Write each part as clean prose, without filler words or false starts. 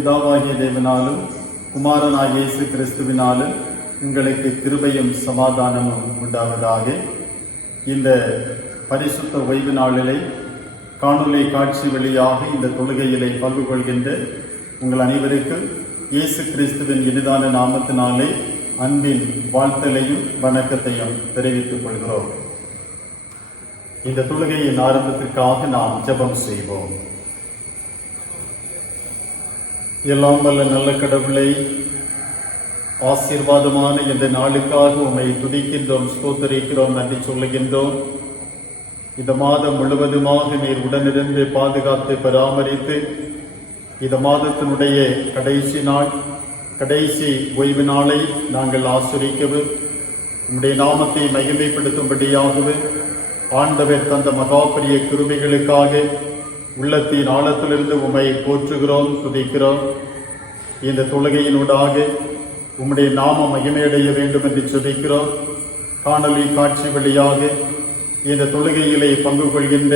பிதாவாகிய தேவனாலும் குமாரனாகிய இயேசு கிறிஸ்துவினாலும் உங்களுக்கு கிருபையும் சமாதானமும் உண்டாவதாக. இந்த பரிசுத்த ஓய்வு நாளிலே காணொளி காட்சி வழியாக இந்த தொழுகையிலே பங்கு கொள்கின்ற உங்கள் அனைவருக்கும் இயேசு கிறிஸ்துவின் இனிதான நாமத்தினாலே அன்பின் வாழ்த்தலையும் வணக்கத்தையும் தெரிவித்துக் கொள்கிறோம். இந்த தொழுகையின் ஆரம்பத்திற்காக நாம் ஜெபம் செய்வோம். எல்லாம் வல்ல நல்ல கடவுளை, ஆசீர்வாதமான இந்த நாளுக்காக உம்மை துதிக்கின்றோம், ஸ்தோத்திரிக்கிறோம், நன்றி சொல்லுகின்றோம். இந்த மாதம் முழுவதுமாக நீர் உடனிருந்து பாதுகாத்து பராமரித்து இந்த மாதத்தினுடைய கடைசி நாள், கடைசி ஓய்வு நாளை நாங்கள் ஆசிரிக்கவும் உம்முடைய நாமத்தை மகிமைப்படுத்தும்படியாகவும் ஆண்டவர் தந்த மகாபரிய கிருபைகளுக்காக உள்ளத்தின் ஆழத்திலிருந்து உம்மை போற்றுகிறோம், துதிக்கிறோம். இந்த தொழுகையினூடாக உம்முடைய நாமம் மகிமையடைய வேண்டும் என்று சொல்லிக்கிறோம். காணொலி காட்சி வழியாக இந்த தொழுகையிலே பங்கு கொள்கின்ற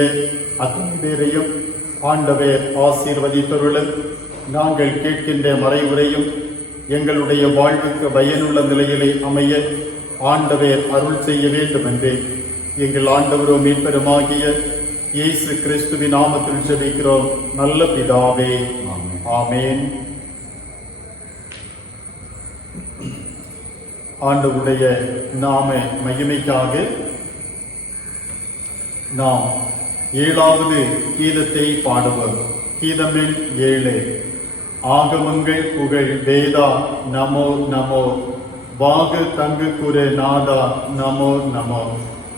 அத்தனை பேரையும் ஆண்டவர் ஆசீர்வதித்தருளும். நாங்கள் கேட்கின்ற மறைவுரையும் எங்களுடைய வாழ்வுக்கு பயனுள்ள நிலையிலே அமைய ஆண்டவர் அருள் செய்ய வேண்டும் என்று எங்கள் ஆண்டவரும் மீட்பருமாகிய இயேசு கிறிஸ்துவின் நாமத்தில் ஜெபிக்கிறோம் நல்ல பிதாவே, ஆமென். ஆண்டவருடைய நாம மகிமைக்காக நாம் 7வது கீதத்தை பாடுவோம். கீதமில் 7. ஆகமங்கள் புகழ் வேதா நமோ நமோ, வாகு தங்கு குரு நாதா நமோ நமோ.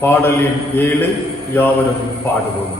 பாடலின் 7 யாவரும் பாடுவோம்.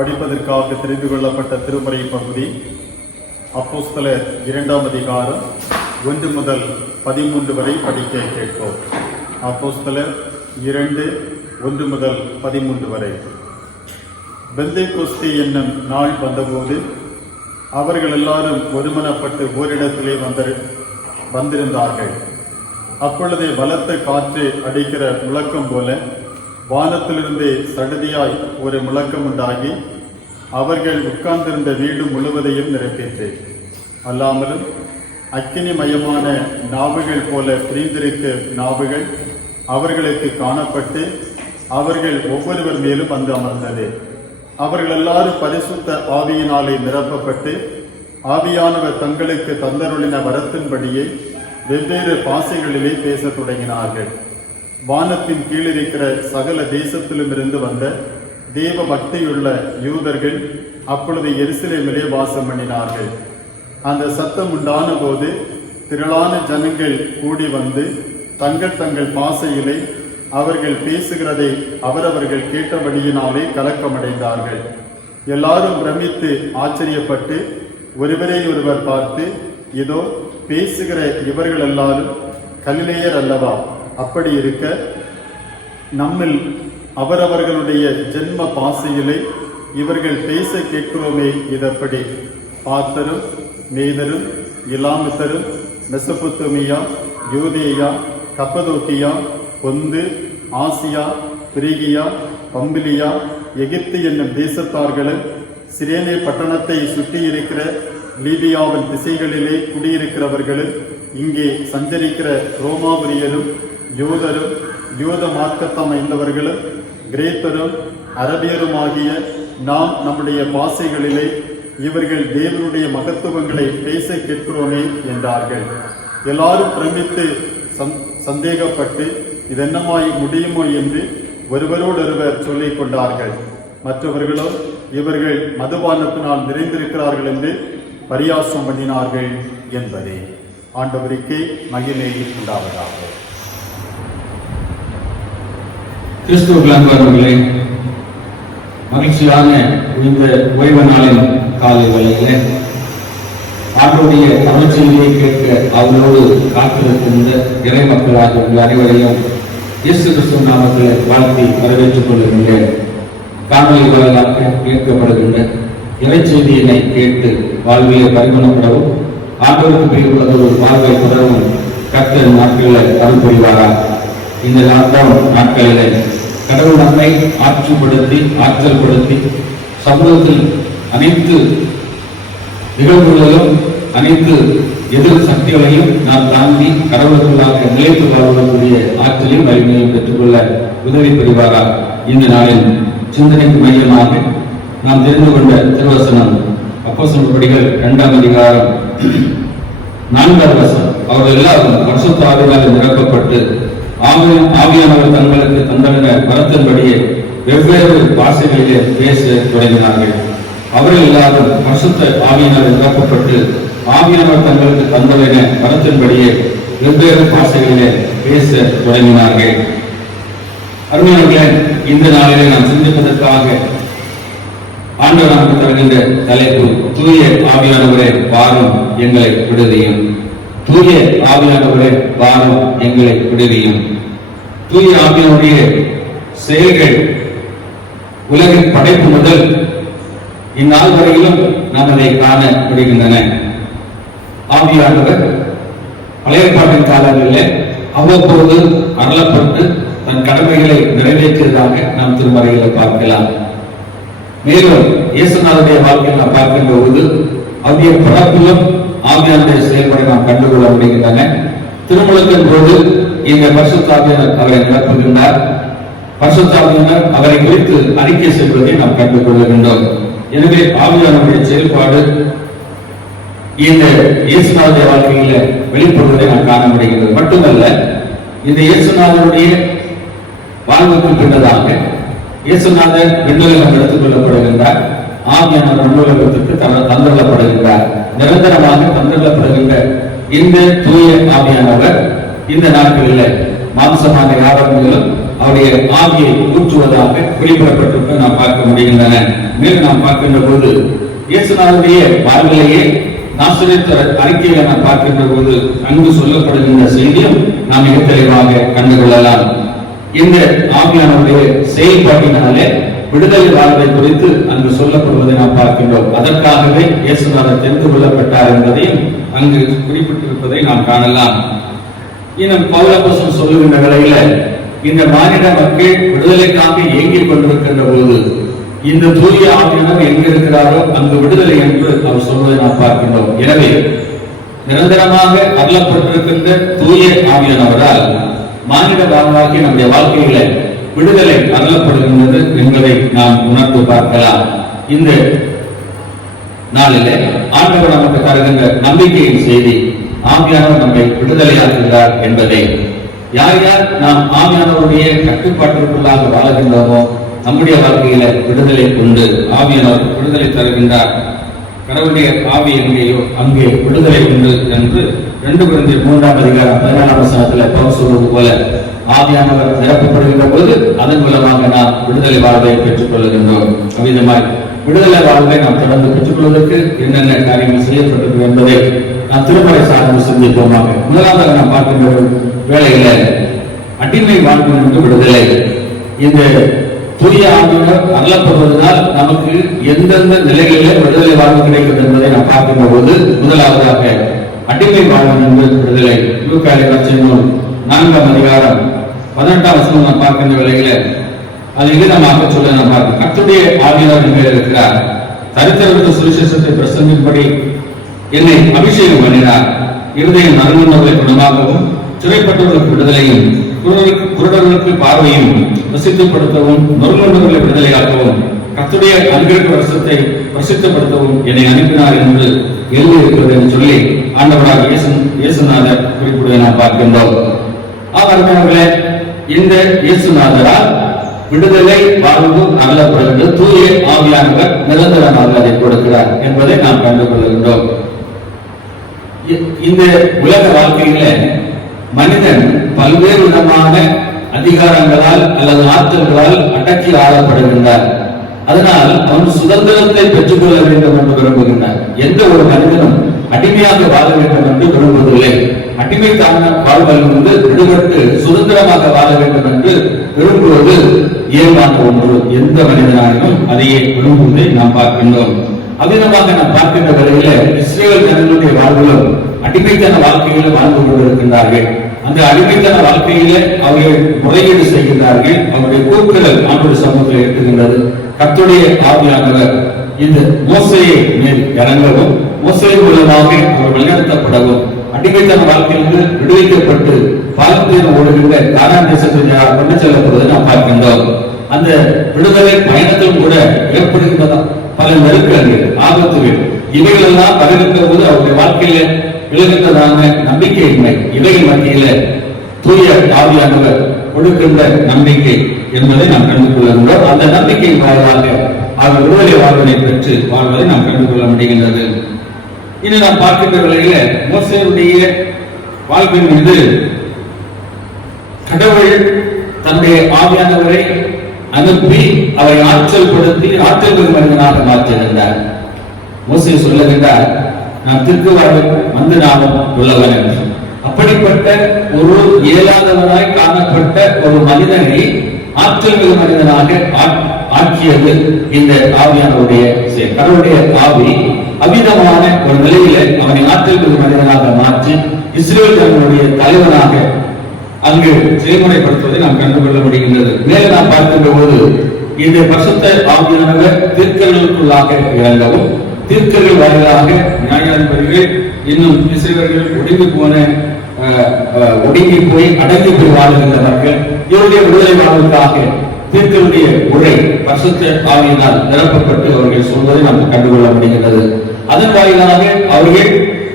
படிப்பதற்காக தெரிந்து கொள்ளப்பட்ட திருமறை பகுதி அப்போஸ்தலர் 2ஆம் அதிகாரம் 1 முதல் 13 வரை படிக்க கேட்போம். அப்போஸ்தலர் 2, 1 முதல் 13 வரை. பெந்தேகொஸ்தே என்னும் நாள் வந்தபோது அவர்கள் எல்லாரும் ஒருமனப்பட்டு ஓரிடத்திலே வந்திருந்தார்கள். அப்பொழுதே பலத்த காற்று அடிக்கிற முழக்கம் போல வானத்திலிருந்து சடுதியாய் ஒரு முழக்கம் உண்டாகி அவர்கள் உட்கார்ந்திருந்த வீடு முழுவதையும் நிரப்பிற்று. அல்லாமலும் அக்கினிமயமான நாவுகள் போல பிரிந்திருக்க நாவுகள் அவர்களுக்கு காணப்பட்டு அவர்கள் ஒவ்வொருவர் மேலும் வந்து அமர்ந்தது. அவர்கள் எல்லாரும் பரிசுத்த ஆவியினாலே நிரப்பப்பட்டு ஆவியானவர் தங்களுக்கு தந்தருளின வரத்தின்படியே வெவ்வேறு பாசைகளிலே பேசத் தொடங்கினார்கள். வானத்தின் கீழிருக்கிற சகல தேசத்திலும் இருந்து வந்த தேவ பக்தியுள்ள யூதர்கள் அப்பொழுது எருசலேமிலே வாசம் பண்ணினார்கள். அந்த சத்தம் உண்டான போது திரளான ஜனங்கள் கூடி வந்து தங்கள் தங்கள் பாசையிலே அவர்கள் பேசுகிறதை அவரவர்கள் கேட்டபடியினாலே கலக்கமடைந்தார்கள். எல்லாரும் பிரமித்து ஆச்சரியப்பட்டு ஒருவரை ஒருவர் பார்த்து, இதோ பேசுகிற இவர்கள் எல்லாரும் கலிலேயர் அல்லவா? அப்படி இருக்க நம்மில் அவரவர்களுடைய ஜென்ம பாசையிலே இவர்கள் பேச கேட்கிறோமே, இதப்படி? பார்த்தரும் மேதரும் இலாமித்தரும் மெசொப்பொத்தேமியா, யூதேயா, கப்பதோக்கியா, பொந்து, ஆசியா, பிரிகியா, பம்பிலியா, எகிப்து என்னும் தேசத்தார்களும் சிரேனே பட்டணத்தை சுற்றியிருக்கிற லீபியாவின் திசைகளிலே குடியிருக்கிறவர்களும் இங்கே சஞ்சரிக்கிற ரோமாபுரியரும் யூதரும் யூத மார்க்கத்தம் ஐந்தவர்களும் கிரேத்தரும் அரபியருமாகிய நாம் நம்முடைய பாசைகளிலே இவர்கள் தேவனுடைய மகத்துவங்களை பேச கேட்கிறோமே என்றார்கள். எல்லாரும் பிரமித்து சந்தேகப்பட்டு இதென்னமாய் முடியுமோ என்று ஒருவரோடொருவர் சொல்லிக் கொண்டார்கள். மற்றவர்களோ இவர்கள் மதுபானத்தினால் நிறைந்திருக்கிறார்கள் என்று பரியாசம் பண்ணினார்கள் என்பதே. ஆண்டவருக்கே மகிமை உண்டாவதாக. கிறிஸ்துவுக்குள் அன்பர்களே, மகிழ்ச்சியான இந்த ஓய்வு நாளின் காலை வேளையிலே ஆண்டவருடைய தமிழ்ச்செய்தியை கேட்க அவர்களோடு காத்திருக்கின்ற இறை மக்களாக உள்ள அனைவரையும் இயேசு கிறிஸ்துவின் நாமத்திலே வாழ்த்தி வரவேற்றுக் கொள்கின்றேன். காணொலி வாயிலாக கேட்கப்படுகின்ற இறைச்செய்தியினை கேட்டு வாழ்வியை பரிமாணப்படவும் ஆண்டவருக்கு பிரிவுள்ளதொரு வாழ்வை தொடரவும் கர்த்தர் நாட்களில் அருள் புரிவாராக. இந்த நாட்களிலே கடவுள் நம்மை ஆட்சிப்படுத்தி ஆற்றல் படுத்தி சமூகத்தில் அனைத்து நிகழ்வுகளிலும் அனைத்து எதிர் சக்திகளையும் நாம் தாண்டி கடவுளுக்குள்ளாக நிலைத்து வாழ்வதற்குரிய ஆற்றலையும் வலிமையும் பெற்றுக்கொள்ள உதவி புரிவாராக. இந்த நாளில் சிந்தனைக்கு மையமாக நாம் தெரிந்து கொண்ட திருவசனம் அப்போஸ்தலர் படிகள் 2ஆம் அதிகாரம் 4ஆம் வசனம். அவர்கள் எல்லாரும் பரிசுத்த ஆவியால் நிரப்பப்பட்டு ஆவியானவர் தங்களுக்கு தந்தன வரத்தின்படியே வெவ்வேறு பாஷைகளிலே பேச தொடங்கினார்கள். அவர்கள் எல்லாரும் பரிசுத்த ஆவியானவர் நிரப்பப்பட்டு ஆவியானவர் தங்களுக்கு தந்தன வரத்தின்படியே வெவ்வேறு பாஷைகளிலே பேச தொடங்கினார்கள். அருமையானவர்களே, இந்த நாளிலே நாம் சிந்திப்பதற்காக ஆண்டவர் நமக்கு தருகின்ற தலைப்பு தூய ஆவியானவரே வாரும் எங்களை விடுவியும். தூய ஆவியானவரே வாரும் எங்களை விடுவியும். தூய ஆவியானுடைய செயல்கள் உலகின் படைப்பு முதல் இந்நாள் வரையிலும் நாம் அதை காண முடிகின்றன. ஆவியானவர் பழைய பாட்டின் காலங்களில் அவ்வப்போது அருளப்பட்டு தன் கடமைகளை நிறைவேற்றியதாக நாம் திருமறைகளை பார்க்கலாம். மேலும் இயேசுநாதருடைய வாழ்க்கையில் நாம் பார்க்கின்ற போது அவருடைய பிறப்பிலும் ஆவியானுடைய செயல்பாடு நாம் கண்டுகொள்ள முடிகின்றன. திருமணத்தின் போது இந்த பரிசுத்த ஆவியானவர் அவரை நிரப்புகின்றார். பரிசுத்த ஆவியானவர் அவரை குறித்து அறிக்கை செய்வதை நாம் கண்டுகொள்கின்றோம். எனவே ஆவியானவருடைய செயல்பாடு இந்த இயேசுநாதருடைய வாழ்க்கையில வெளிப்படுவதை நாம் காண முடிகிறது. மட்டுமல்ல, இந்த இயேசுநாதருடைய வாழ்வுக்கு பின்னதாக இயேசுநாதர் விண்ணுலகம் எடுத்துக் கொள்ளப்படுகின்றார். ஆவியானவர் விண்ணுலகத்திற்கு தந்தரப்படுகின்றார். நிரந்தரமாக தந்தரப்படுகின்ற இந்த தூய ஆவியானவர் இந்த நாட்களில் மாம்சமான யாவர்களும் அவருடைய ஆவியை ஊற்றுவதாக குறிப்பிடப்பட்டிருக்க நாம் பார்க்க முடிகின்றன. மேலும் நாம் பார்க்கின்ற போது இயேசுநாதருடைய வாழ்விலேயே நாசரேத் அறிக்கையை நாம் பார்க்கின்ற போது அங்கு சொல்லப்படுகின்ற செய்தியும் நாம் மிக தெளிவாக கண்டுகொள்ளலாம். இந்த ஆவியானவருடைய செயல்பாட்டினாலே விடுதலை வாழ்வை குறித்து அங்கு சொல்லப்படுவதை நாம் பார்க்கின்றோம். அதற்காகவே இயேசுநாதர் தெரிந்து கொள்ளப்பட்டார் என்பதையும் அங்கு குறிப்பிட்டிருப்பதை நாம் காணலாம். இன்னும் பவுல் அப்போஸ்தலன் சொல்லுகின்ற வேளையில இந்த மானிட மக்கள் விடுதலைக்காக ஏங்கிக் கொண்டிருக்கின்ற போது இந்த தூய ஆவியானவர் எங்க இருக்கிறாரோ அங்கு விடுதலை என்று அவர் சொல்வதை நாம் பார்க்கின்றோம். எனவே நிரந்தரமாக அருளப்பட்டிருக்கின்ற தூய ஆவியானவரால் மானிட வாழ்வாக்கி நம்முடைய வாழ்க்கையில விடுதலை அருளப்படுகின்றது என்பதை நாம் உணர்ந்து பார்க்கலாம். இந்த நாளிலே ஆண்டவர் நமக்கு தருகின்ற நம்பிக்கையின் செய்தி ஆவியானவர் நம்மை விடுதலையாக்குகிறார் என்பதை, யார் யார் நாம் ஆவியானவருடைய கட்டுப்பாட்டிற்குள்ளாக வாழுகின்றோமோ நம்முடைய வாழ்க்கையில விடுதலை கொண்டு ஆவியானவர் விடுதலை தருகின்றார். கடவுளுடைய ஆவி எங்கேயோ அங்கே விடுதலை உண்டு என்று 2 கொரிந்தியர் 3ஆம் அதிகாரம் 14ஆம் வசனத்தில் பவுல் சொல்வது போல ஆவியானவர் நிரப்பப்படுகின்ற போது அதன் மூலமாக நாம் விடுதலை வாழ்வை பெற்றுக் கொள்கின்றோம். அவ்விதமாய் விடுதலை வாழ்வை நாம் தொடர்ந்து பெற்றுக் கொள்வதற்கு என்னென்ன காரியங்கள் செய்யப்பட்டிருக்கு என்பதை நாம் திருமறை சார்ந்து சிந்திப்போமாக. முதலாவதாக நாம் பார்க்கின்ற வேளையில அடிமை வாழ்விலிருந்து விடுதலை. இந்த தூய ஆவியினர் அருளப்படுவதனால் நமக்கு எந்தெந்த நிலைகளிலே விடுதலை வாழ்வு கிடைக்கிறது என்பதை நாம் பார்க்கின்ற போது முதலாவதாக அடிமை வாழ்விலிருந்து விடுதலை. லூக்கா நற்செய்தி 4ஆம் அதிகாரம் 18ஆம் வசனம் நாம் பார்க்கின்ற வேளையில அது இதமாக சொல்ல நாம் பார்க்கிறோம். கர்த்தருடைய ஆவியானவர் எங்கே இருக்கிறார்? தரித்திரருக்கு சுவிசேஷத்தை பிரசங்கிக்கும்படி என்னை அபிஷேகம் பண்ணினார். இருதயம் நறுங்குண்டவர்களை குணமாகவும், சிறைப்பட்டவர்களுக்கு விடுதலையும், குருடர்களுக்கு பார்வையும் பிரசித்தப்படுத்தவும், நொறுங்குண்டவர்களை விடுதலையாக்கவும், கர்த்தருடைய அன்பிற்கு வருஷத்தை பிரசித்தப்படுத்தவும் என்னை அனுப்பினார் என்று எழுதியிருக்கிறது என்று சொல்லி ஆண்டவராக இயேசுநாதர் குறிப்பிடுவதை நாம் பார்க்கின்றோம். அவர்களே, இந்த இயேசுநாதரால் விடுதலை வாழ்வு அகலப்படுகிறது. தூய ஆவியானவர் நிரந்தரமாக அதை கொடுக்கிறார் என்பதை நாம் கண்டு கொள்கின்றோம். இந்த உலக வாழ்க்கையில மனிதன் பல்வேறு விதமான அதிகாரங்களால் அல்லது ஆற்றல்களால் அடக்கி ஆளப்படுகின்றார். அதனால் அவன் சுதந்திரத்தை பெற்றுக் கொள்ள வேண்டும் என்று விரும்புகின்றார். எந்த ஒரு மனிதனும் அடிமையாக வாழ வேண்டும் என்று விரும்புவதில்லை. அடிமைக்கான வாழ்விலிருந்து விடுபட்டு சுதந்திரமாக வாழ வேண்டும் என்று விரும்புவது இயல்பான ஒன்று. எந்த மனிதனாலும் அதையே விரும்புவதை நாம் பார்க்கின்றோம். அவ்விதமாக நாம் பார்க்கின்ற வகையில இஸ்ரேல் ஜனங்களுடைய வாழ்விலும் அடிமைத்தன வாழ்க்கையில வாழ்ந்து கொண்டிருக்கின்றார்கள். அந்த அடிமைத்தன வாழ்க்கையில அவர்கள் முறையீடு செய்கின்றார்கள். அவருடைய கூக்குரல் ஆண்டவருடைய சமூகத்தில் எட்டுகின்றது. கர்த்தருடைய ஆவியானவர் இந்த மோசேயை மேல் இறங்கவும், மோசே மூலமாக அவர் வழிநடத்தப்படவும், அடிமைத்தன வாழ்க்கையிலிருந்து விடுவிக்கப்பட்டு பாலத்தீனம் ஓடுகின்ற கானான் தேசத்தில் கொண்டு செல்லப்படுவதை நாம் பார்க்கின்றோம். அந்த விடுதலை பயணத்திலும் கூட ஏற்படுகின்றதா பல நெருக்கங்கள், ஆபத்துகள், இவைகள் எல்லாம் வருகின்ற போது அவருடைய வாழ்க்கையில விழுகின்றதான நம்பிக்கையின்மை, இவைகள் மத்தியில தூய ஆவியானவர் கொடுக்கின்ற நம்பிக்கை என்பதை நாம் கண்டு கொள்கின்றோம். அந்த நம்பிக்கை வாயிலாக அவர் விடுதலை வாழ்வதை பெற்று வாழ்வதை நாம் கண்டு கொள்ள முடிகின்றது. இனி நாம் பார்க்கின்ற வேளையில மோசேயுடைய வாழ்வின் மீது கடவுள் தன்னுடைய ஆவியானவரை அனுப்பி அவரை ஆற்றல் படுத்தி ஆற்றல் பெறும் மனிதனாக மாற்றியிருந்தார். மோசே சொல்லுகின்றார், நான் திருக்குவாழ்வு வந்து நானும் உள்ளவன் என்று. அப்படிப்பட்ட ஒரு இயலாதவனாய் காணப்பட்ட ஒரு மனிதனை ஆற்றல் மிகு மனிதனாக ஆக்கியது இந்த ஆவியானவருடைய கடவுளுடைய ஆவி. அவ்விதமான ஒரு நிலையில அவனை ஆற்றல் மிகு மனிதனாக மாற்றி இஸ்ரேல் ஜனங்களுடைய தலைவனாக அங்கு செயல்முறைப்படுத்துவதை நாம் கண்டுகொள்ள முடிகின்றது. மேலே நாம் பார்க்கின்ற போது இந்த பரிசுத்த ஆவியானவர் தீர்க்கங்களுக்குள்ளாக இறங்கவும், தீர்க்கங்கள் வாயிலாக நியாயாதிபதிகள் இன்னும் இஸ்ரவேலர்கள் ஒடுங்கி போய் அடங்கி போய் வாழ்கின்றவர்கள் இவருடைய விடுதலை வாழ்வுக்காக தீர்க்கருடைய உரை பரிசுத்த ஆவியினால் நிரப்பப்பட்டு அவர்கள் சொல்வதை நாம் கண்டுகொள்ள முடிகின்றது. அதன் வாயிலாக அவர்கள்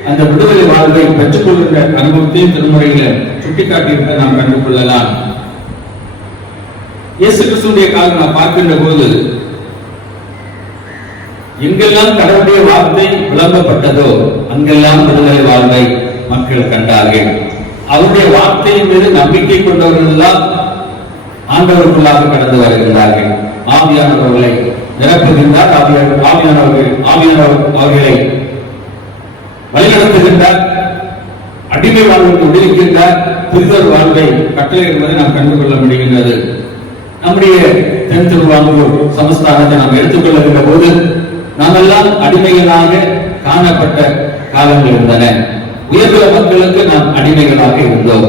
அந்த விடுதலை வாழ்வை பெற்றுக் கொள்கின்ற அனுபவத்தையும் திருமுறையில சுட்டிக்காட்டியிருப்பதை நாம் கண்டு கொள்ளலாம். இயேசு கிறிஸ்துடைய காலம் நாம் பார்க்கின்ற போது எங்கெல்லாம் கடவுளுடைய வார்த்தை விளம்பப்பட்டதோ அங்கெல்லாம் விடுதலை வாழ்வை மக்கள் கண்டார்கள். அவருடைய வார்த்தையின் மீது நம்பிக்கை கொண்டவர்கள் எல்லாம் ஆண்டவருக்குள்ளாக கடந்து வருகின்றார்கள். ஆவியானவர்களை நிரப்புகின்றார். ஆவியானவர் அவர்களை வழிநடத்துகின்றார். அடிமை வாழ்வுக்கு விடுவிக்கின்றார். புரிதல் வாழ்வை கட்டளையிடுவதை நாம் கண்டுகொள்ள முடிகின்றது. நம்முடைய தென் திருவாங்கூர் சமஸ்தானத்தை நாம் எடுத்துக்கொள்ளுகின்ற போது நாமெல்லாம் அடிமைகளாக காணப்பட்ட காலங்கள் இருந்தன. உயர்ந்த மக்களுக்கு நாம் அடிமைகளாக இருந்தோம்.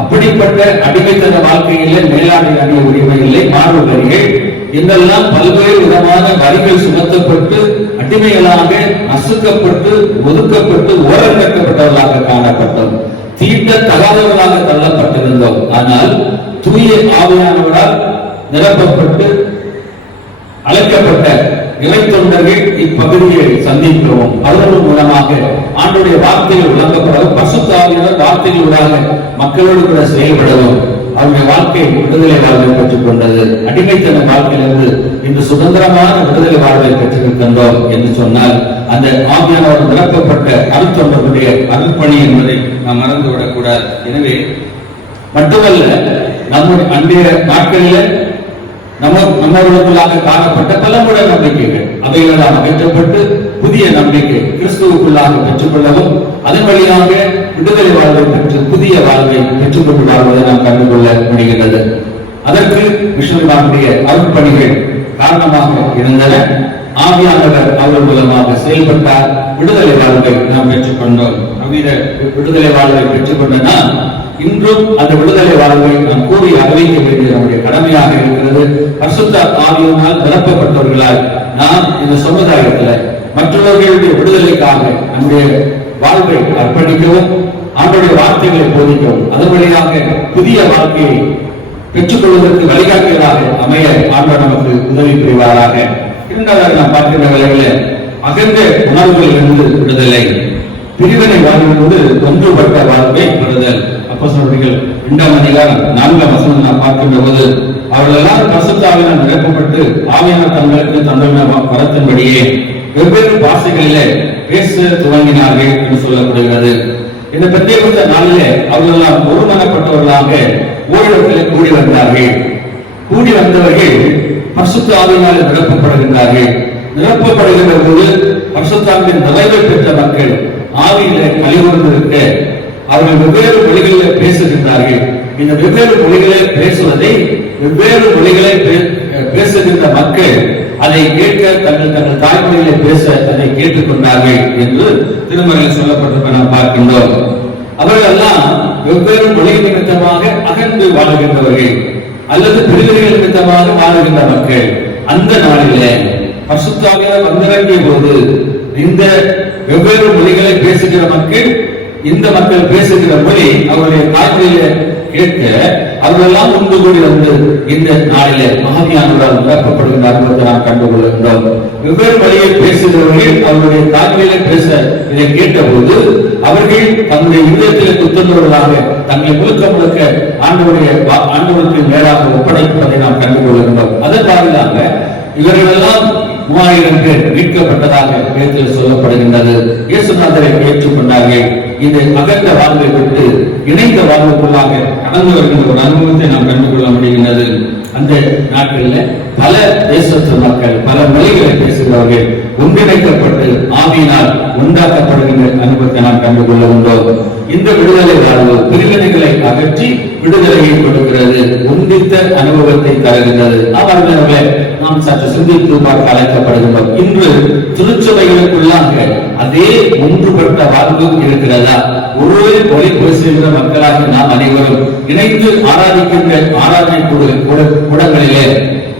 அப்படிப்பட்ட அடிமைத்தன வாழ்க்கையில மேலாண்மை அணிய உரிமை இல்லை, மார்பு வரிகள் இதெல்லாம் பல்வேறு விதமான வரிகள் சுமத்தப்பட்டு அடிமைகளாக நசுக்கப்பட்டு ஒதுக்கப்பட்டு ஓரங்கட்டப்பட்டவர்களாக காணப்பட்டோம். தீட்ட தகாதவர்களாக தள்ளப்பட்டிருந்தோம். ஆனால் தூய ஆவியானவரால் நிரப்பப்பட்டு அழைக்கப்பட்ட இறைத்தொண்டர்கள் இப்பகுதியை சந்திக்கிறோம். அவர்கள் மூலமாக ஆண்டுடைய வார்த்தைகள் விளங்கப்படவும், பரிசுத்த ஆவியானவர் வார்த்தைகளூடாக மக்களோடு கூட செயல்படவும் அவருடைய வாழ்க்கை விடுதலை வாழ்வை பெற்றுக் கொண்டது. அடிமைத்தன வாழ்க்கையிலிருந்து இன்று சுதந்திரமான விடுதலை வாழ்வை பெற்றிருக்கின்றோம் என்று சொன்னால் அந்த ஆவியானவர் நிரப்பப்பட்ட அருத்தொண்டர்களுடைய அருட்பணி என்பதை நாம் மறந்துவிடக் கூடாது. எனவே மட்டுமல்ல, நம்முடைய அன்றைய நாட்களில் நம்மவர்களுக்குள்ளாக காணப்பட்ட பல மூட நம்பிக்கைகள் அவைகளெல்லாம் அகற்றப்பட்டு புதிய நம்பிக்கை கிறிஸ்துவுக்குள்ளாக பெற்றுக்கொள்ளவும் அதன் வழியாக விடுதலை வாழ்வை பெற்று புதிய வாழ்வை பெற்றுக்கொண்டு வாழ்வதை நாம் கண்டுகொள்ள முடிகிறது. அதற்கு மிஷனரிகளுடைய அருட்பணிகள் காரணமாக இருந்தன. ஆவியானவர் அவர்கள் மூலமாக செயல்பட்டார். விடுதலை வாழ்வை நாம் பெற்றுக்கொண்டோம். அவ்வித விடுதலை வாழ்வை பெற்றுக்கொண்டனா இன்றும் அந்த விடுதலை வாழ்வை நாம் கூறி அறிவிக்க வேண்டிய நம்முடைய கடமையாக இருக்கிறது. பரிசுத்த ஆவியினால் நிரப்பப்பட்டவர்களால் நாம் இந்த சமுதாயத்தில் மற்றவர்களுடைய விடுதலைக்காக நம்முடைய வாழ்வை அர்ப்பணிக்கவும் அவருடைய வார்த்தைகளை போதிக்கவும் அதன் வழியாக புதிய வாழ்க்கையை பெற்றுக்கொள்வதற்கு வழிகாட்டியதாக அமைய ஆண்டவர் நமக்கு உதவி புரிவாராக. இரண்டாவது நாம் பார்க்கின்ற வேளையில அகன்ற உணர்வுகளிலிருந்து விடுதலை, பிரிவினை வாழ்விலிருந்து ஒன்றுபட்ட வாழ்வை பெறுதல். அப்போஸ்தலர்கள் 2ஆம் அதிகாரம் 4ஆம் வசனம் நாம் பார்க்கின்ற போது அவர்கள் எல்லாரும் பரிசுத்த ஆவியினால் நிரப்பப்பட்டு ஆவியானவர் தங்களுக்கு தந்துள்ள வரத்தின்படியே வெவ்வேறு பாஷைகளிலே பேச துவங்கினார்கள் என்று சொல்லப்படுகிறது. இந்த பிரத்யேக நாளிலே அவர்கள் எல்லாம் ஒருமனப்பட்டவர்களாக ஓரிடத்தில் கூடி வந்தார்கள். கூடி வந்தவர்கள் பரிசுத்த ஆவியினால் நிரப்பப்படுகின்றார்கள். நிரப்பப்படுகின்ற போது பரிசுத்த ஆவியின் நிறைவை பெற்ற மக்கள் ஆவியிலே கலிகூர்ந்திருக்க அவர்கள் வெவ்வேறு மொழிகளில் பேசுகின்றார்கள். இந்த வெவ்வேறு மொழிகளை பேசுவதை வெவ்வேறு மொழிகளை பேசுகின்ற மக்கள் அதை கேட்க தங்கள் தாய்மொழியிலே பேச அதை கேட்டுக்கொண்டார்கள் என்று திருமறையில் சொல்லப்பட்டிருப்ப நாம் பார்க்கின்றோம். அவர்கள் எல்லாம் வெவ்வேறு மொழி நிமித்தமாக அகன்று வாழுகின்றவர்கள் அல்லது பிரிவினைகள் நிமித்தமாக வாழுகின்ற மக்கள். அந்த நாளிலே பரிசுத்த ஆவியானவர் வந்திறங்கிய போது இந்த வெவ்வேறு மொழிகளை பேசுகிற மக்கள் இந்த மக்கள் பேசுகிற மொழி அவருடைய தாய்மொழியில கேட்க அவர்கள் எல்லாம் ஒன்று கூடி வந்து இந்த நாளிலே ஆவியானவரால் நிரப்பப்படுகின்ற அனுபவத்தை நாம் கண்டுகொள்கின்றோம். வெவ்வேறு மொழியை பேசுகிறவர்கள் அவருடைய தாய்மொழியில பேச இதை கேட்டபோது அவர்கள் தன்னுடைய இதயத்திலே குத்துள்ளவர்களாக தங்களை முழுக்க ஆண்டவருக்கு மேலாக ஒப்படைப்பதை நாம் கண்டுகொள்கின்றோம். அதன் வாயிலாக இவர்கள் எல்லாம் 3000 பேர் மீட்கப்பட்டதாக வேதத்தில் சொல்லப்படுகின்றது. இயேசுநாதரை ஏற்றுக்கொண்டார்கள். இந்த அகன்ற வாழ்வை விட்டு இணைந்த வாழ்வுக்குள்ளாக கடந்து வருகின்ற ஒரு அனுபவத்தை நாம் கண்டுகொள்ள முடிகின்றது. அந்த நாட்களில் பல தேசத்து மக்கள் பல மொழிகளை பேசுகிறவர்கள் ஒன்றிணைக்கப்பட்டு ஆவியினால் உண்டாக்கப்படுகின்ற அனுபவத்தை நாம் கண்டுகொள்ள உண்டோம். இந்த விடுதலை வாழ்வு பிரிவினைகளை அகற்றி விடுதலையை கொடுக்கிறது, ஒன்றித்த அனுபவத்தை தருகின்றது. அவர்களே நாம் சற்று சிந்தித்து பார்க்க அழைக்கப்படுகின்றோம். இன்று திருச்சபைகளுக்குள்ளாக அதே ஒன்றுபட்ட வாழ்வு இருக்கிறதா? ஒருவரை மொழி பேசுகின்ற மக்களாக நாம் அனைவரும் இணைந்து ஆராதிக்கின்ற ஆராதனை கூடங்களிலே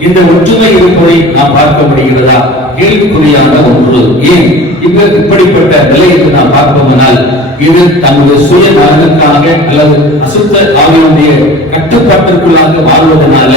இந்த ஒற்றுமை இருப்பதை நாம் பார்க்க முடிகிறதா? கேள்விக்குறியான ஒன்று. ஏன் இப்படிப்பட்ட நிலையை நாம் பார்ப்போம்னால் இது தன்னுடைய சுய நலனுக்காக அல்லது அசுத்த ஆவியினுடைய கட்டுப்பாட்டிற்குள்ளாக வாழ்வதனால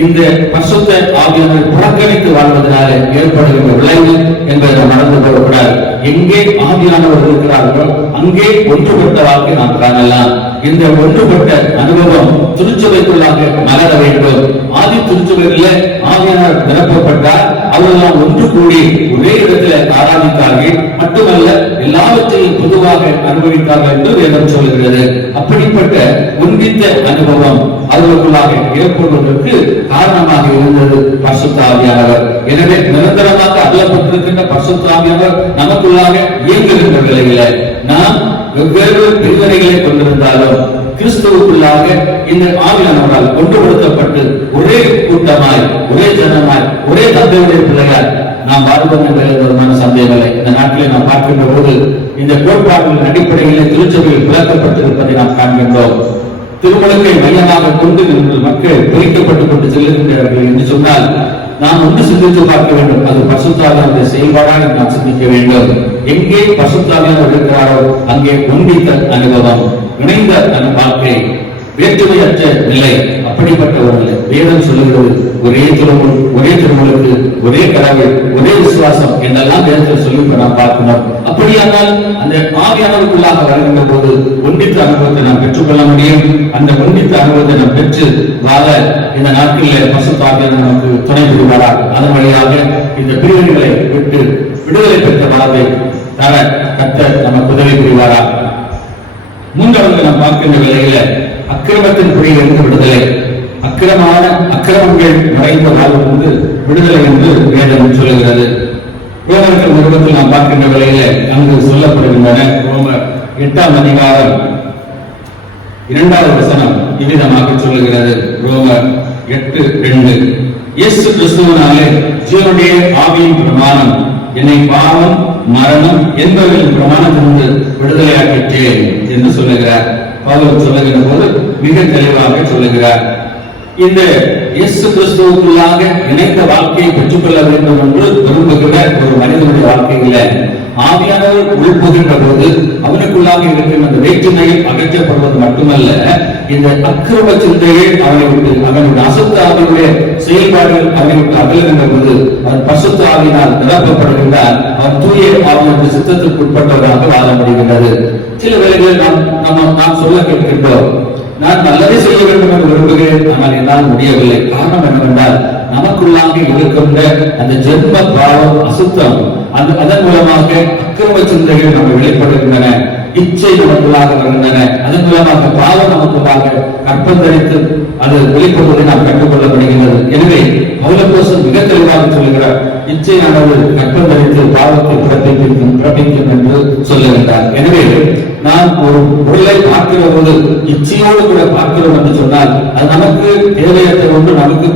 இந்த பரிசுத்த ஆவியானவரை புறக்கணித்து வாழ்வதனால ஏற்படுகின்ற விளைவு என்பதை மறந்து கொள்ளக்கூடாது. எங்கே ஆவியானவர் இருக்கிறார்களோ அங்கே ஒன்றுபட்ட வாழ்க்கை நாம் காணலாம். இந்த ஒன்றுபட்ட அனுபவம் திருச்சபைக்குள்ளாக மலர வேண்டும். ஆதி திருச்சபைகளில் ஆவியானவர் நிரப்பப்பட்டார். அவர்களெல்லாம் ஒன்று கூடி ஒரே இடத்துல ஆராதித்தார்கள். மட்டுமல்ல எல்லாவற்றையும் பொதுவாக அனுபவித்தார்கள் என்று வேதம் சொல்கிறது. அப்படிப்பட்ட ஒன்றித்த அனுபவம் அவர்களுக்குள்ளாக ஏற்படுவதற்கு காரணமாக இருந்தது பரிசுத்த ஆவியானவர். எனவே நிரந்தரமாக அருளப்பட்டிருக்கின்ற பரிசுத்த ஆவியானவர் நமக்குள்ளாக இயங்குகின்ற நிலையில நாம் வெவ்வேறு பிரிவினைகளை கொண்டிருந்தாலும் கிறிஸ்துவுக்குள்ளாக இந்த ஆவியானவரால் ஒன்றுபடுத்தப்பட்டு ஒரே கூட்டமாய் ஒரே ஜனமாய் ஒரே தந்தையுடைய பிள்ளையாய் நாம் வாழ்வோம் என்ற சந்தேகங்களை இந்த நாட்டிலே நாம் பார்க்கின்ற போது இந்த கோட்பாடுகளின் அடிப்படையில் திருச்சபையில் விளக்கப்பட்டிருப்பதை நாம் காண்கின்றோம். திருமணத்தை மையமாக கொண்டு மக்கள் பிரிக்கப்பட்டுக் கொண்டு செல்லுகின்றார்கள் என்று சொன்னால் நாம் ஒன்று சிந்தித்து பார்க்க வேண்டும். அது பரிசுத்த ஆவியானவருடைய செயல்பாடாக நாம் சிந்திக்க வேண்டும். எங்கே பரிசுத்த ஆவியானவர் இருக்கிறாரோ அங்கே ஒன்றித்த அனுபவம், இணைந்த வாழ்க்கை, வேற்றுமையற்ற நிலை. அப்படிப்பட்ட ஒரு நிலை வேதம் சொல்லுகிறது. ஒரே திருமுள், ஒரே திருமுழுக்கு, ஒரே கடவுள், ஒரே விசுவாசம் என்றெல்லாம் வேதத்தில் சொல்லி நாம் பார்க்கணும். அப்படியானால் அந்த ஆவியானவருக்குள்ளாக வருகின்ற போது ஒன்றித்த அனுபவத்தை நாம் பெற்றுக்கொள்ள முடியும். அந்த ஒன்றித்த அனுபவத்தை நாம் பெற்று வாழ இந்த நாட்களில் பரிசுத்த ஆவியானவர் நமக்கு துணை புரிவாராக. அதன் வழியாக இந்த பிரிவினைகளை விட்டு விடுதலை பெற்ற வாழ்வை தர கர்த்தர் நமக்கு உதவி புரிவாராக. மூன்றாவது நாம் பார்க்கின்ற வேளையில அக்கிரமத்தின் பிடியிலிருந்து விடுதலை. அக்கிரமங்கள் மறைந்த வாழ்விலிருந்து விடுதலை என்று வேதம் சொல்லுகிறது. ரோமர்கள் நிறுவனத்தில் நாம் பார்க்கின்ற வேளையில அங்கு சொல்லப்படுகின்றன. ரோமர் 8ஆம் அதிகாரம் 2வது வசனம் இவ்விதமாக சொல்லுகிறது. ரோமர் 8:2 இயேசு கிறிஸ்துவினாலே ஜீவனுடைய ஆவியின் பிரமாணம் என்னை பாவம் மரணம் என்பவர்களின் பிரமாணத்திலிருந்து விடுதலையாக்கிற்றே என்று சொல்லுகிறார். பவுல் சொல்லுகிற போது மிக தெளிவாக சொல்லுகிறார். இந்த இயேசு கிறிஸ்துவுக்குள்ளாக இணைந்த வாழ்க்கையை பெற்றுக்கொள்ள வேண்டும் என்று விரும்புகிற ஒரு மனிதனுடைய வாழ்க்கையில ஆவியானவர் உள்புகின்ற போது அவனுக்குள்ளாக இருக்கின்ற அந்த வேற்றுமையில் அகற்றப்படுவது மட்டுமல்ல, இந்த அக்கிரம சிந்தையை அவனை விட்டு அவனுடைய அசுத்த ஆவியுடைய செயல்பாடுகள் அவனை விட்டு அகலுகின்ற போது அவன் பசுத்த ஆவியினால் நிரப்பப்படுகின்றான். அவன் தூய ஆவியுடைய சித்தத்திற்கு உட்பட்டவராக வாழ முடிகின்றது. சில வேளைகளில் நாம் சொல்ல கேட்கின்றோம், நான் நல்லதை செய்ய வேண்டும் என்று விரும்புகிறேன், ஆனால் என்னால் முடியவில்லை. காரணம் என்னவென்றால் நமக்குள்ளாக இருக்கின்ற அந்த ஜென்ம பாவம் அசுத்தம், அதன் மூலமாக அக்கிரம சிந்தைகள் நம்ம வெளிப்படுகின்றன, இச்சை நமக்குள்ளாக வருகின்றன, அதன் மூலமாக பாவம் நமக்குள்ளாக கற்பந்தரித்து அது வெளிப்படுவதை நாம் கற்றுக்கொள்ளப்படுகின்றது. எனவே பவுலப்போஸ்தலன் மிக தெளிவாக சொல்லுகிறார், இச்சையானது கற்பந்தரித்து பாவத்தை பிறப்பிக்கும் என்று சொல்லுகின்றார். எனவே நாம் ஒரு பொருளை பார்க்கிற போது இச்சையோடு கூட பார்க்கிறோம் என்று சொன்னால் அது நமக்கு தேவையற்ற ஒன்று, நமக்கு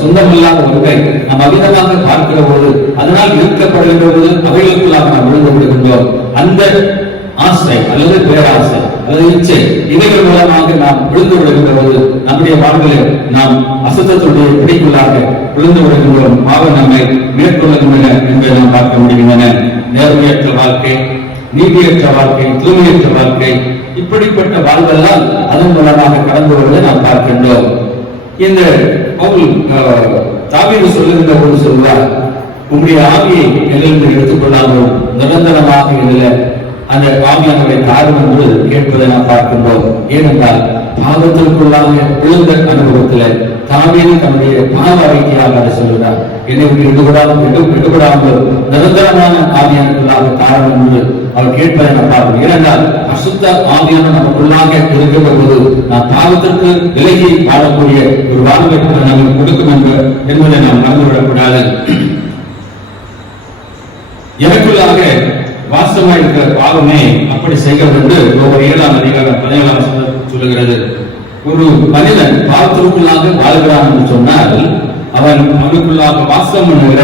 சொந்தமில்லாத ஒன்றை நாம் அவிதமாக பார்க்கிற போது அதனால் ஈர்க்கப்படுகின்ற போது அவைகளுக்குள்ளாக நாம் விழுந்து விடுகின்றோம். அந்த ஆசை அல்லது பேராசை அல்லது இச்சை இவைகள் மூலமாக நாம் விழுந்து விடுகின்ற போது நம்முடைய வாழ்வில் நாம் அசுத்தத்துடைய பிடிக்குள்ளாக விழுந்து விடுகின்றோம். பாவம் நம்மை மேற்கொள்ளுகின்றன என்பதை நாம் பார்க்க முடிகின்றன. நேர்மையற்ற வாழ்க்கை, நீதியற்ற வாழ்க்கை, தூய்மையற்ற வாழ்க்கை, இப்படிப்பட்ட வாழ்வெல்லாம் அதன் மூலமாக கடந்து வருவதை நாம் பார்க்கின்றோம். இந்த பவுல் தாவீது சொல்லுகின்ற போது சொல்வார், உங்களுடைய ஆவியை எதிலிருந்து எடுத்துக்கொள்ளாமல் நிரந்தரமாக இதில் அந்த ஆவியானவரை தாரும் என்று கேட்பதை நாம் பார்க்கின்றோம். ஏனென்றால் பாவத்திற்குள்ளாக விழுந்த அனுபவத்தில் தாவீது தன்னுடைய பாவ அறிக்கையாக அதை சொல்கிறார், என்னை விட்டுவிடாமல் நிரந்தரமான ஆவியானுக்குள்ளாக தாரும் என்று அவர் கேட்பதை நாம் பார்க்கிறோம். ஏனென்றால் அசுத்த ஆவியான நமக்குள்ளாக இருக்கின்ற போது நாம் பாவத்திற்கு விலகி வாழக்கூடிய ஒரு வாழ்வை நமக்கு கொடுக்கும் என்பதை நாம் மறந்துவிடக்கூடாது. எனக்குள்ளாக வாசமாக இருக்கிற பாவமே அப்படி செய்கிறது என்று ரோமர் 7ஆம் அதிகாரம் 17ஆம் வசனம் சொல்லுகிறது. ஒரு மனிதன் பாவத்திற்குள்ளாக வாழ்கிறான் என்று சொன்னால் அவனுக்குள்ளாக வாசம் பண்ணுகிற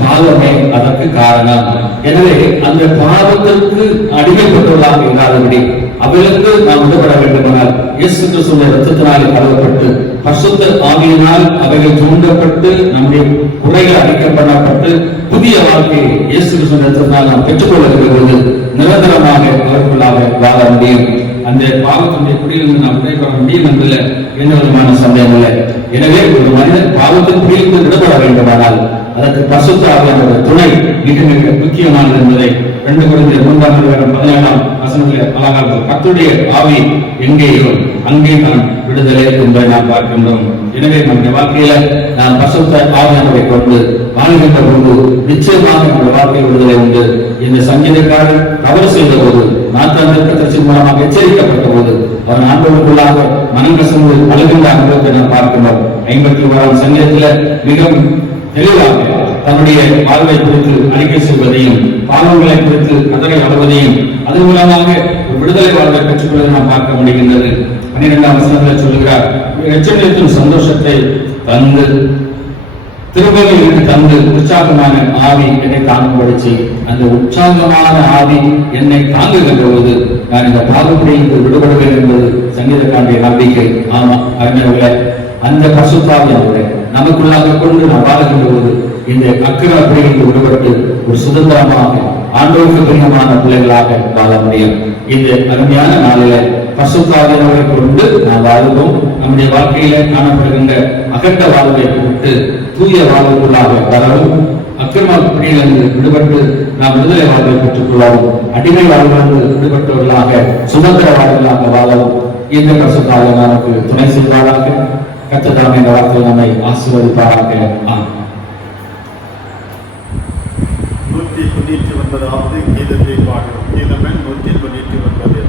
பாவமே அதற்கு காரணம். எனவே அந்த பாவத்திற்கு அடிமைப்பட்டவர்களாக இல்லாதபடி அவைகளுக்கு நாம் விடுபட வேண்டுமானால் இயேசு கிறிஸ்துவின் இரத்தத்தினாலே கழுவப்பட்டு பரிசுத்த ஆவியினால் அவைகள் தூண்டப்பட்டு நம்முடைய குறைகள் அழிக்கப்படப்பட்டு புதிய வாழ்க்கையை இயேசு கிறிஸ்துவின் இரத்தத்தினால் நாம் பெற்றுக்கொள்ளுகிற போது நிரந்தரமாக அவர்களுக்குள்ளாக வாழ முடியும். அந்த பாவத்தினுடைய குடியிலிருந்து நாம் விடைபெற முடியும் என்பதில் எந்த விதமான சந்தேகம் இல்லை. எனவே ஒரு மனிதன் பாவத்தின் குடியிலிருந்து விடுபட வேண்டுமானால் அதற்கு பரிசுத்த ஆவியானவருடைய துணை மிக மிக முக்கியமானது என்பதை 2 கொரிந்தியர் 3ஆம் அதிகாரம் 17ஆம் வசனத்திலே அழகாக கர்த்தருடைய ஆவி எங்கேயோ அங்கே நான் விடுதலை என்பதை நாம் பார்க்கின்றோம். எனவே நம்முடைய வாழ்க்கையில நாம் பரிசுத்த ஆவியானவரை கொண்டு வாழ்கின்ற போது நிச்சயமாக நம்முடைய வாழ்க்கை விடுதலை உண்டு. இந்த சங்கீதக்காரர் தவறு செய்த போது நாத்தான் தீர்க்கதரிசி மூலமாக எச்சரிக்கப்பட்ட போது அவன் ஆண்டவருக்குள்ளாக மனம் கசந்து அழுகின்ற அனுபவத்தை நாம் பார்க்கின்றோம். 51ஆம் சங்கீதத்தில் மிகவும் தெளிவாக தன்னுடைய வாழ்வை குறித்து அறிக்கை செய்வதையும் பாவங்களை குறித்து கதரை அழுவதையும் அதன் மூலமாக ஒரு விடுதலை வாழ்வை பெற்றுக்கொள்வதை நாம் பார்க்க முடிகின்றது. 12ஆம் வசனத்தில் சொல்லுகிறார், எச்சரித்தின் சந்தோஷத்தை தந்து திரும்பவும் எனக்கு தந்து உற்சாகமான ஆவி என்னை தாங்கும்படி அந்த உற்சாகமான ஆவி என்னை தாங்குகின்ற போது நான் இந்த பாவப்படியிலிருந்து விடுபடுவேன் என்பது சங்கீதக்காரனுடைய நம்பிக்கை. ஆமா, அறிஞர்களே, அந்த பரிசுத்தாவியானவரை நமக்குள்ளாக கொண்டு நாம் வாழுகின்ற போது இந்த அக்கிரம பிடியிலிருந்து விடுபட்டு ஒரு சுதந்திரமாக ஆண்டவருக்கு பிரியமான பிள்ளைகளாக வாழ முடியும். இந்த அருமையான நாளில பரிசுத்தாவியானவரை கொண்டு நாம் வாழுவோம். நம்முடைய வாழ்க்கையில காணப்படுகின்ற அகண்ட வாழ்வை விட்டு தூய வாழ்வுக்குள்ளாக வரவும், அக்கிரம பிடியிலிருந்து விடுபட்டு நாம் விடுதலை வாழ்வை பெற்றுக் கொள்ளவும், அடிமை வாழ்விலிருந்து விடுபட்டவர்களாக சுதந்திர வாழ்வுகளாக வாழவும் இந்த பரிசுத்தாவியானவர் நமக்கு துணை செய்வாராக. கர்த்தர் இந்த வார்த்தை நம்மை ஆசீர்வதிப்பாராக. 199வது கீதத்தை பாடும். கீதம் 199.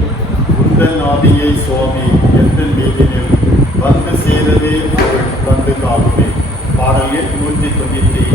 உந்தன் ஆவியை சுவாமி எந்த வீட்டினில் வந்து சேரவே எங்களுக்காகவே. பாடல் எண் 199.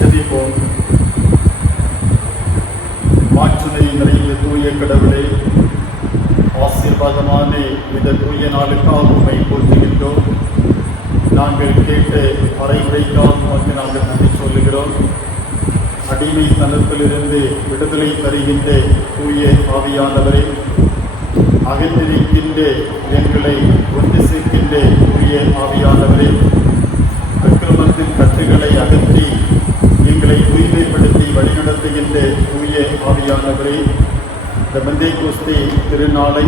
ஜெபிப்போம். மாட்சிமை நிறைந்த தூய கடவுளே, ஆசீர்வாதமான இந்த தூய நாளுக்காக உம்மை போற்றுகின்றோம். நாங்கள் கேட்ட அறைமுறைக்காக உமக்கு நாங்கள் நன்றி சொல்லுகிறோம். அடிமை தனத்திலிருந்து விடுதலை தருகின்ற தூய ஆவியானவரை, அகற்றிருக்கின்ற எங்களை ஒன்று சேர்க்கின்ற தூய ஆவியானவரை, அக்கிரமத்தின் கட்டுகளை அகற்றி எங்களை தூய்மைப்படுத்தி வழிநடத்துகின்ற தூய ஆவியானவரே, இந்த பெந்தேகோஸ்தே திருநாளை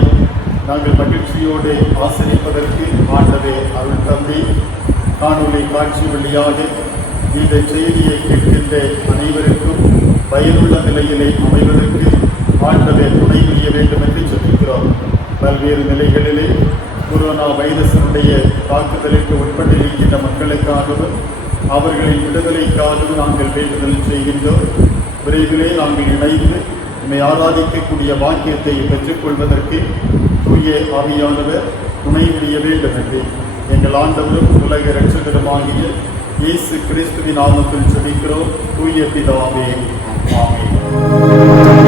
நாங்கள் மகிழ்ச்சியோடு ஆசரிப்பதற்கு ஆண்டவே அருள் தந்தி. காணொளி காட்சி வழியாக இந்த செய்தியை கேட்கின்ற அனைவருக்கும் பயனுள்ள நிலையிலே அமைவதற்கு ஆண்டவே துணை புரிய வேண்டும் என்று சொல்லிக்கிறோம். பல்வேறு நிலைகளிலே கொரோனா வைரஸினுடைய தாக்குதலுக்கு உட்பட்டிருக்கின்ற மக்களுக்காகவும் அவர்களின் விடுதலைக்காகவும் நாங்கள் வேண்டுதல் செய்கின்றோம். விரைவிலே நாங்கள் இணைந்து நம்மை ஆராதிக்கக்கூடிய வாக்கியத்தை பெற்றுக்கொள்வதற்கு தூய ஆவியானவர் துணை புரிய வேண்டும் என்று எங்கள் ஆண்டவரும் உலக இரட்சகருமாகிய இயேசு கிறிஸ்துவின் நாமத்தில் ஜெபிக்கிறோம். தூய பிதாவே, ஆமென்.